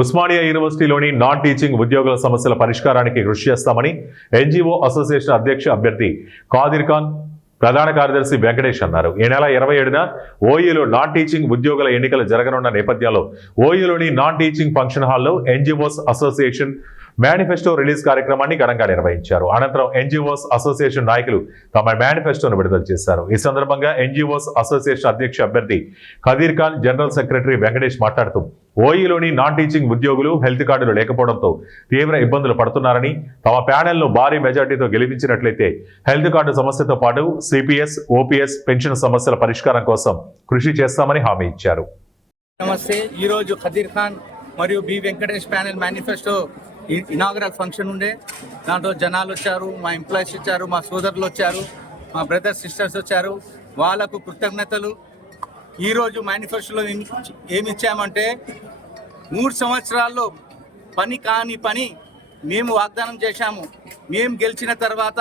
Osmania యూనివర్సిటీలోని non teaching ఉద్యోగుల సమస్యల పరిష్కారానికి కృషి చేస్తామని ఎన్జీఓ అసోసియేషన్ అధ్యక్ష అభ్యర్థి ఖాదిర్ ఖాన్ ప్రధాన కార్యదర్శి వెంకటేష్ అన్నారు. ఈ నెల 27న ఓయూలో నాన్ టీచింగ్ ఉద్యోగుల ఎన్నికలు జరగనున్న నేపథ్యంలో ఓయూలోని నాన్ టీచింగ్ ఫంక్షన్ హాల్లో ఎన్జీఓస్ అసోసియేషన్ మేనిఫెస్టో రిలీజ్ కార్యక్రమాన్ని ఘనంగా నిర్వహించారు. అనంతరం ఎన్జీఓస్ అసోసియేషన్ నాయకులు తమ మేనిఫెస్టోను విడుదల చేశారు. ఈ సందర్భంగా ఎన్జీఓస్ అసోసియేషన్ అధ్యక్ష అభ్యర్థి ఖాదిర్ ఖాన్, జనరల్ సెక్రటరీ వెంకటేష్ మాట్లాడుతూ ఓయూలోని నాన్ టీచింగ్ ఉద్యోగులు హెల్త్ కార్డులు లేకపోవడంతో తీవ్ర ఇబ్బందులు పడుతున్నారని, తమ ప్యానెల్ను భారీ మెజార్టీతో గెలిపించినట్లయితే హెల్త్ కార్డు సమస్యతో పాటు సిపిఎస్, ఓపీఎస్, పెన్షన్ సమస్యల పరిష్కారం కోసం కృషి చేస్తామని హామీ ఇచ్చారు. నమస్తే. ఈరోజు ఖాదిర్ ఖాన్ మరియు B Venkatesh panel manifesto inaugural function ఉండే. దాంట్లో జనాలు వచ్చారు, మా ఎంప్లాయీస్ వచ్చారు, మా సోదరులు వచ్చారు, మా బ్రదర్స్ సిస్టర్స్ వచ్చారు. వాళ్ళకు కృతజ్ఞతలు. ఈరోజు మేనిఫెస్టోలో ఏమి ఇచ్చామంటే 3 సంవత్సరాల్లో పని కాని పని మేము వాగ్దానం చేశాము. మేము గెలిచిన తర్వాత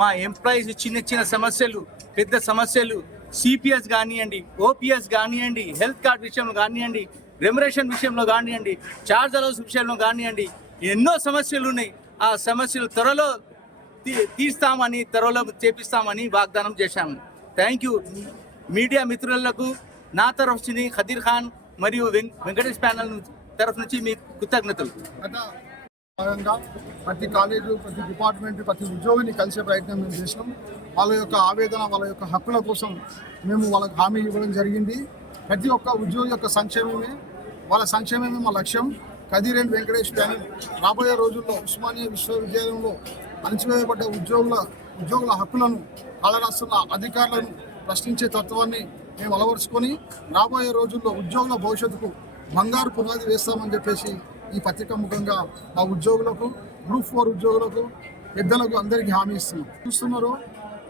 మా ఎంప్లాయీస్ చిన్న సమస్యలు, పెద్ద సమస్యలు, సిపిఎస్ కానివ్వండి, ఓపీఎస్ కానివ్వండి, హెల్త్ కార్డ్ విషయంలో కానివ్వండి, రెమ్యునరేషన్ విషయంలో కానివ్వండి, చార్జ్ అలౌన్స్ విషయంలో కానివ్వండి, ఎన్నో సమస్యలు ఉన్నాయి. ఆ సమస్యలు త్వరలో తీస్తామని, త్వరలో చేపిస్తామని వాగ్దానం చేశాము. Thank you. మీడియా మిత్రులకు నా తరఫు నుంచి ఖాదిర్ ఖాన్ మరియు వెంకటేష్ ప్యానల్ తరఫు నుంచి మీ కృతజ్ఞతలు. ప్రతి కాలేజు, ప్రతి డిపార్ట్మెంట్, ప్రతి ఉద్యోగిని కలిసే ప్రయత్నం మేము చేసినాం. వాళ్ళ యొక్క ఆవేదన, వాళ్ళ యొక్క హక్కుల కోసం మేము వాళ్ళకి హామీ ఇవ్వడం జరిగింది. ప్రతి ఒక్క ఉద్యోగి యొక్క సంక్షేమమే, వాళ్ళ సంక్షేమమే మా లక్ష్యం. ఖాదిర్ అండ్ వెంకటేష్ ప్యానెల్ రాబోయే రోజుల్లో ఉస్మానియా విశ్వవిద్యాలయంలో అణచివేయబడ్డ ఉద్యోగుల హక్కులను కాలరాస్తున్న అధికారులను ప్రశ్నించే తత్వాన్ని మేము అలవరుచుకొని రాబోయే రోజుల్లో ఉద్యోగుల భవిష్యత్తుకు బంగారు పునాది వేస్తామని చెప్పేసి ఈ పత్రిక ముఖంగా మా ఉద్యోగులకు, గ్రూప్ 4 ఉద్యోగులకు, పెద్దలకు అందరికీ హామీ ఇస్తున్నాం. చూస్తున్నారు,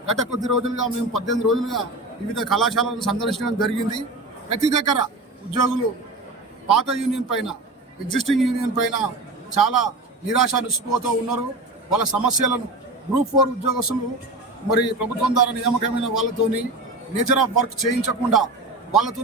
గత కొద్ది రోజులుగా మేము 18 రోజులుగా వివిధ కళాశాలను సందర్శించడం జరిగింది. ప్రతి దగ్గర ఉద్యోగులు పాత యూనియన్ పైన, ఎగ్జిస్టింగ్ యూనియన్ పైన చాలా నిరాశ నిస్పృహతో ఉన్నారు. వాళ్ళ సమస్యలను గ్రూప్ 4 ఉద్యోగస్తులు మరి ప్రభుత్వం ద్వారా నియామకమైన వాళ్ళతోని నేచర్ ఆఫ్ వర్క్ చేయించకుండా వాళ్ళతో